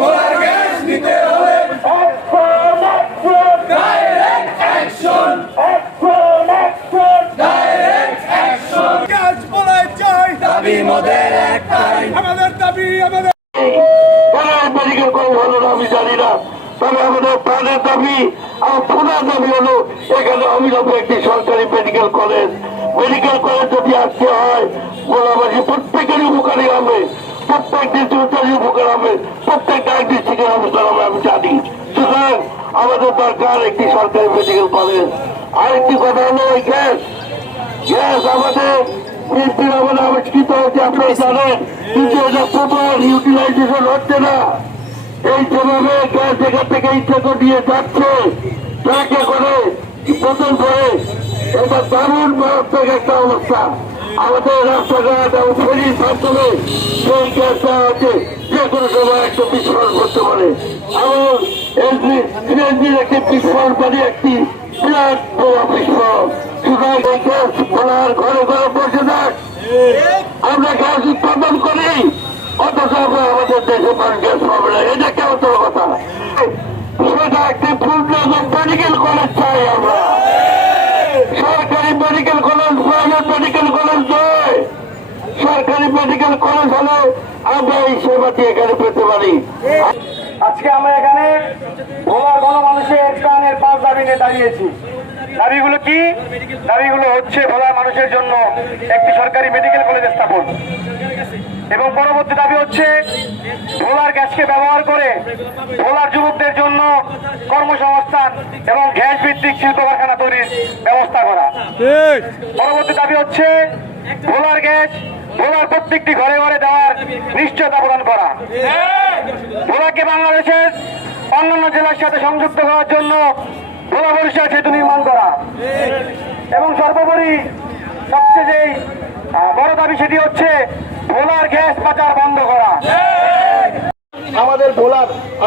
ভোলার গ্যাস নিতে হবে direct action direct action gas ভোলায় চাই দাবি মোদের একটাই আমাদের দাবি আমাদের মেডিকেল কলেজ হলো না আমি জানি না, তবে আমাদের প্রাণের দাবি আর পুনার দাবি হলো এখানে অবিলম্বে একটি সরকারি মেডিকেল কলেজ যদি আসতে হয় ভোলাবাসী প্রত্যেকেরই উপকারী হবে, প্রত্যেক ডিস্ট্রিক্টেরই উপকার হবে, প্রত্যেক ডিস্ট্রিক্টের উপকার হবে আমি জানি। সুতরাং আমাদের দরকার একটি সরকারি মেডিকেল কলেজ। আরেকটি কথা হলো ওই গ্যাস আমাদের আবিষ্কৃত হয়েছে আপনারা জানেন, কিন্তু এটা প্রপার ইউটিলাইজেশন হচ্ছে না। এই যেভাবে গ্যাস এখান থেকে ইচ্ছে করে দিয়ে যাচ্ছে ট্রাকে করে বোতল করে, এটা দারুণ মারাত্মক একটা অবস্থা। আমাদের রাস্তাঘাট এবং ফেরির মাধ্যমে সেই গ্যাসটা হচ্ছে যে কোনো সময় একটা বিস্ফোরণ করতে পারে এবং সিএনজির একটি বিস্ফোরণকারী একটি বিরাট বড় বিস্ফোরণ। সুতরাং এই গ্যাস বলার ঘরে ঘরে বসে থাক, আমরা গ্যাস উৎপাদন করি অথচ আমরা আমাদের দেশে মানুষ গ্যাস পাবে না, এটা কেমন তোর কথা? সেটা একটি পূর্ণাঙ্গ মেডিকেল কলেজ চাই আমরা, সরকারি medical college, private medical college নয়। সরকারি মেডিকেল কলেজ হলে আমরা এই সেবাটি এখানে পেতে পারি। আজকে আমরা এখানে ভোলার গণমানুষের প্রাণের 5 দাবি নিয়ে দাঁড়িয়েছি। দাবিগুলো কি? দাবিগুলো হচ্ছে ভোলার মানুষের জন্য একটি সরকারি মেডিকেল কলেজ স্থাপন, এবং পরবর্তী দাবি হচ্ছে ভোলার গ্যাসকে ব্যবহার করে ভোলার যুবকদের জন্য কর্মসংস্থান এবং গ্যাস ভিত্তিক শিল্প কারখানা তৈরির ব্যবস্থা করা। পরবর্তী দাবি হচ্ছে ভোলার গ্যাস ভোলার প্রত্যেকটি ঘরে ঘরে দেওয়ার নিশ্চয়তা প্রদান করা, ভোলাকে বাংলাদেশের অন্যান্য জেলার সাথে সংযুক্ত করার জন্য ভোলা বরিশাল সেতু নির্মাণ করা, এবং সর্বোপরি সবচেয়ে যে বড় দাবি সেটি হচ্ছে ভোলার গ্যাস পাচার বন্ধ করা।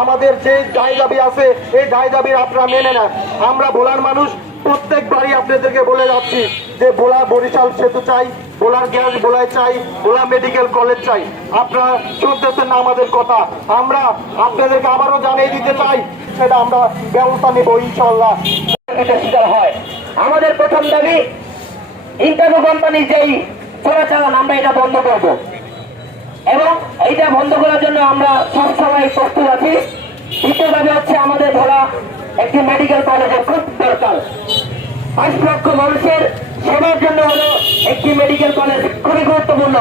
আমাদের যে দায় দাবি আছে এই দায় দাবি আপনারা মেনে না। আমরা ভোলার মানুষ প্রত্যেকবারই আপনাদেরকে বলে যাচ্ছি যে ভোলা বরিশাল সেতু চাই, ভোলার গ্যাস ভোলায় চাই, ভোলা মেডিকেল কলেজ চাই। আপনারা শুনতেছেন না আমাদের কথা, আমরা আপনাদেরকে আবারও জানিয়ে দিতে চাই সেটা আমরা ব্যবস্থা নেব ইনশাল্লাহ। এটা শিকার হয়। আমাদের প্রথম দাবি ইন্টারভিউ কোম্পানির যেই চলাচলন আমরা এটা বন্ধ করব, এবং এইটা বন্ধ করার জন্য আমরা সবসময় প্রস্তুত আছি। দ্বিতীয় দাবি হচ্ছে আমাদের ভোলা একটি মেডিকেল কলেজের খুব দরকার। 5 লক্ষ মানুষের সেবার জন্য হলো একটি মেডিকেল কলেজ খুবই গুরুত্বপূর্ণ।